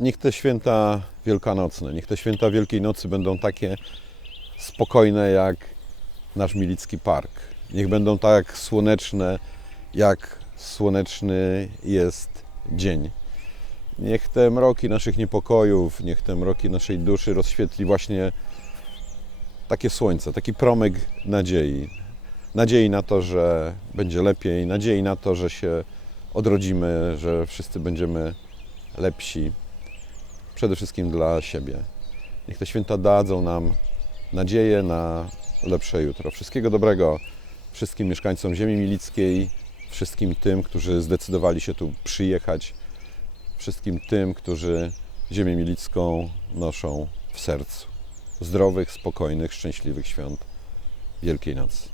Niech te święta wielkanocne, niech te święta Wielkiej Nocy będą takie spokojne jak nasz Milicki Park. Niech będą tak słoneczne, jak słoneczny jest dzień. Niech te mroki naszych niepokojów, niech te mroki naszej duszy rozświetli właśnie takie słońce, taki promyk nadziei. Nadziei na to, że będzie lepiej, nadziei na to, że się odrodzimy, że wszyscy będziemy lepsi. Przede wszystkim dla siebie. Niech te święta dadzą nam nadzieję na lepsze jutro. Wszystkiego dobrego wszystkim mieszkańcom Ziemi Milickiej, wszystkim tym, którzy zdecydowali się tu przyjechać, wszystkim tym, którzy Ziemię Milicką noszą w sercu. Zdrowych, spokojnych, szczęśliwych świąt Wielkiej Nocy.